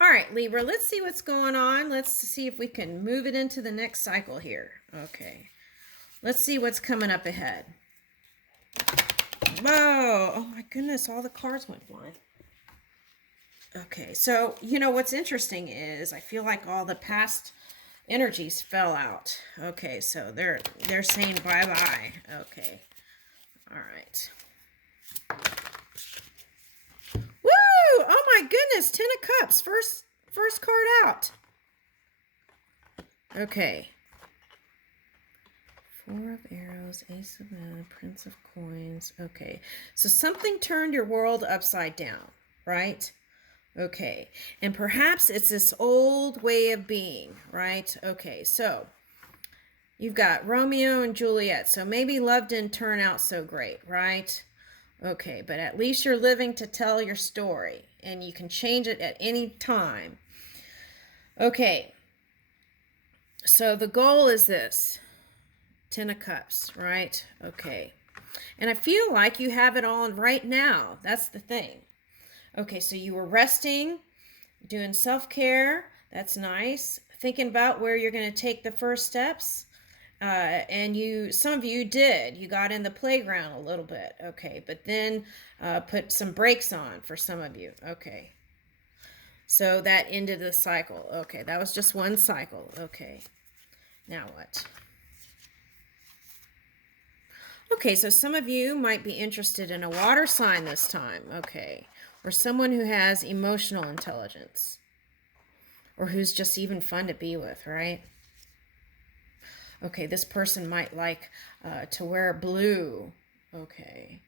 All right, Libra, let's see what's going on. Let's see if we can move it into the next cycle here. Okay. Let's see what's coming up ahead. Whoa. Oh my goodness, all the cards went flying. Okay, so what's interesting is I feel like all the past energies fell out. Okay, so they're saying bye-bye. Okay. All right. Woo! Oh my goodness, 10 of Cups. First card out. Okay. Four of Arrows, Ace of Prince of Coins. Okay. So something turned your world upside down, right? Okay. And perhaps it's this old way of being, right? Okay. So you've got Romeo and Juliet. So maybe love didn't turn out so great, right? Okay. But at least you're living to tell your story and you can change it at any time. Okay. So the goal is this. 10 of Cups, right? Okay. And I feel like you have it all right now. That's the thing. Okay, so you were resting, doing self-care. That's nice. Thinking about where you're going to take the first steps. And some of you did. You got in the playground a little bit. Okay, but then put some brakes on for some of you. Okay. So that ended the cycle. Okay, that was just one cycle. Okay. Now what? Okay, so some of you might be interested in a water sign this time. Okay. Or someone who has emotional intelligence. Or who's just even fun to be with, right? Okay, this person might like to wear blue. Okay.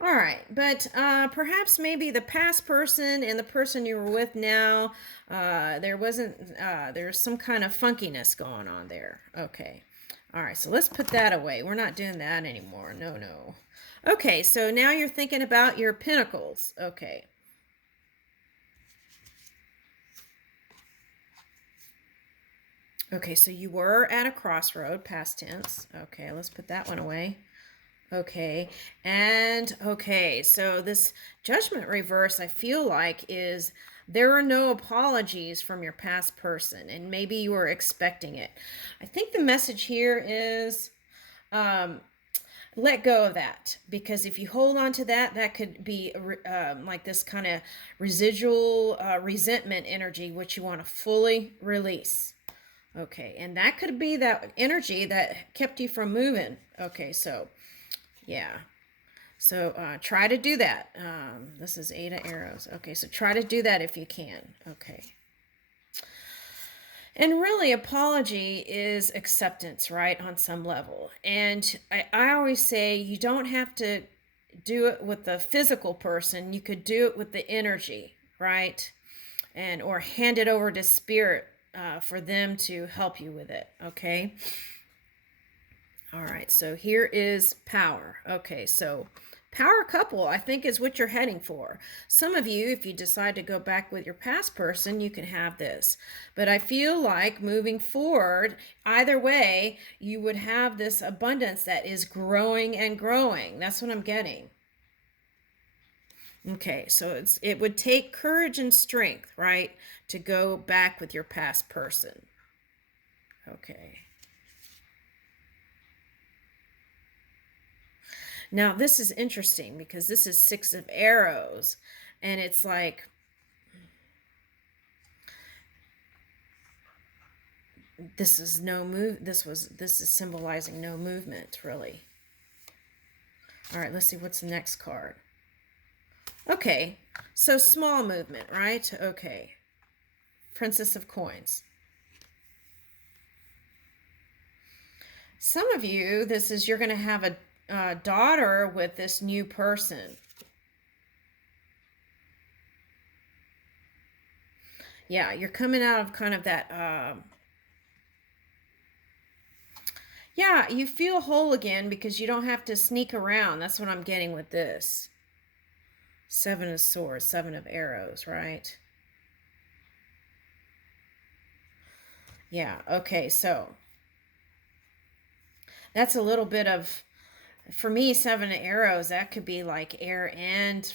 All right, but perhaps maybe the past person and the person you were with now, there's some kind of funkiness going on there. Okay. All right, so let's put that away. We're not doing that anymore. No, no. Okay, so now you're thinking about your pinnacles. Okay. Okay, so you were at a crossroad, past tense. Okay, let's put that one away. Okay, and okay, so this judgment reverse, I feel like, is there are no apologies from your past person, and maybe you were expecting it. I think the message here is let go of that, because if you hold on to that, that could be like this kind of residual resentment energy, which you want to fully release. Okay, and that could be that energy that kept you from moving. Okay, so yeah. So try to do that. This is 8 of Arrows. Okay, so try to do that if you can. Okay. And really, apology is acceptance, right, on some level. And I always say you don't have to do it with the physical person. You could do it with the energy, right? And or hand it over to spirit for them to help you with it, okay? All right, so here is power. Okay, so power couple, I think, is what you're heading for. Some of you, if you decide to go back with your past person, you can have this. But I feel like moving forward, either way, you would have this abundance that is growing and growing. That's what I'm getting. Okay, so it would take courage and strength, right, to go back with your past person. Okay. Now, this is interesting because this is 6 of Arrows, and it's like this is no move. This is symbolizing no movement, really. All right, let's see what's the next card. Okay, so small movement, right? Okay. Princess of Coins. Some of you, this is you're going to have a daughter with this new person. Yeah, you're coming out of kind of that yeah, you feel whole again because you don't have to sneak around. That's what I'm getting with this. 7 of Swords, 7 of Arrows, right? Yeah, okay, so that's a little bit of, for me, 7 of Arrows, that could be like air and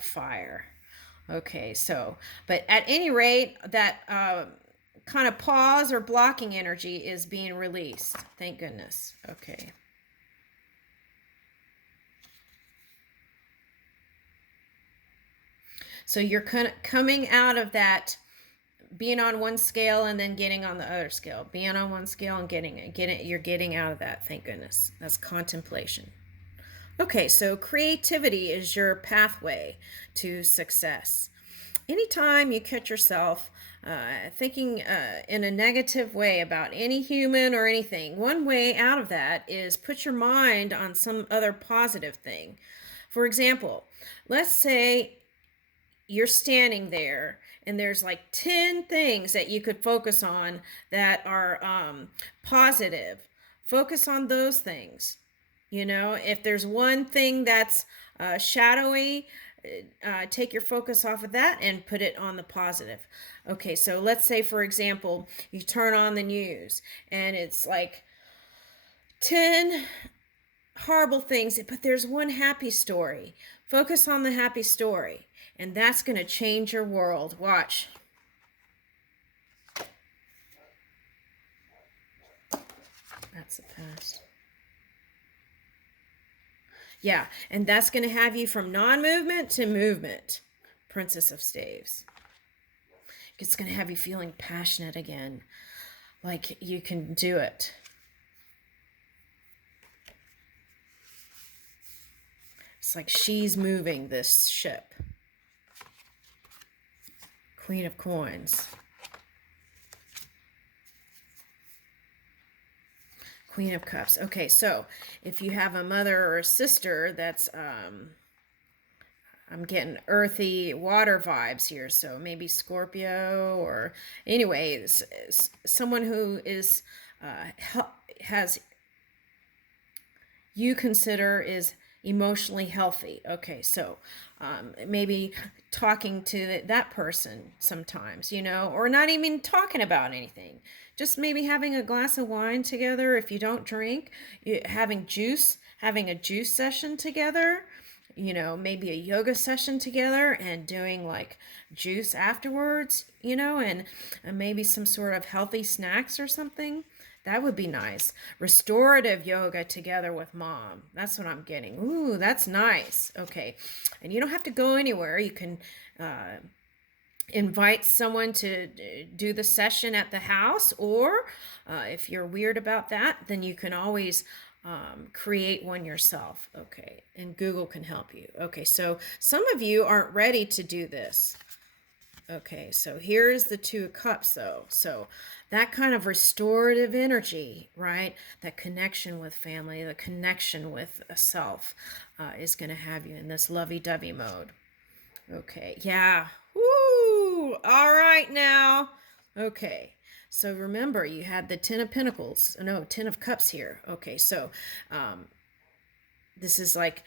fire. Okay, so, but at any rate, that kind of pause or blocking energy is being released. Thank goodness. Okay. So you're coming out of that being on one scale and then getting on the other scale. Being on one scale and you're getting out of that. Thank goodness. That's contemplation. Okay, so creativity is your pathway to success. Anytime you catch yourself thinking in a negative way about any human or anything, one way out of that is put your mind on some other positive thing. For example, let's say you're standing there and there's like 10 things that you could focus on that are positive. Focus on those things. You know, if there's one thing that's shadowy, take your focus off of that and put it on the positive. Okay, so let's say, for example, you turn on the news and it's like 10 horrible things, but there's one happy story. Focus on the happy story, and that's going to change your world. Watch. That's the past. Yeah, and that's going to have you from non-movement to movement. Princess of Staves. It's going to have you feeling passionate again, like you can do it. It's like she's moving this ship. Queen of Coins. Queen of Cups. Okay, so if you have a mother or a sister that's, I'm getting earthy water vibes here, so maybe Scorpio, or anyways, someone who is, has, you consider is emotionally healthy. Okay, so maybe talking to that person sometimes, you know, or not even talking about anything. Just maybe having a glass of wine together if you don't drink, having a juice session together, you know, maybe a yoga session together and doing like juice afterwards, you know, and maybe some sort of healthy snacks or something. That would be nice. Restorative yoga together with mom. That's what I'm getting. Ooh, that's nice. Okay. And you don't have to go anywhere. You can invite someone to do the session at the house, or if you're weird about that, then you can always create one yourself. Okay. And Google can help you. Okay. So some of you aren't ready to do this. Okay, so here's the Two of Cups, though. So that kind of restorative energy, right? That connection with family, the connection with a self is going to have you in this lovey-dovey mode. Okay, yeah. Woo! All right now. Okay, so remember, you had the Ten of Pentacles. No, Ten of Cups here. Okay, so this is like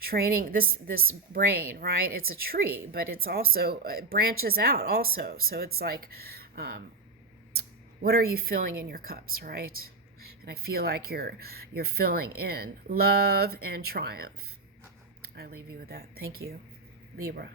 training this brain, right? It's a tree, but it's also it branches out also. So it's like, what are you feeling in your cups, right? And I feel like you're filling in love and triumph. I leave you with that. Thank you, Libra.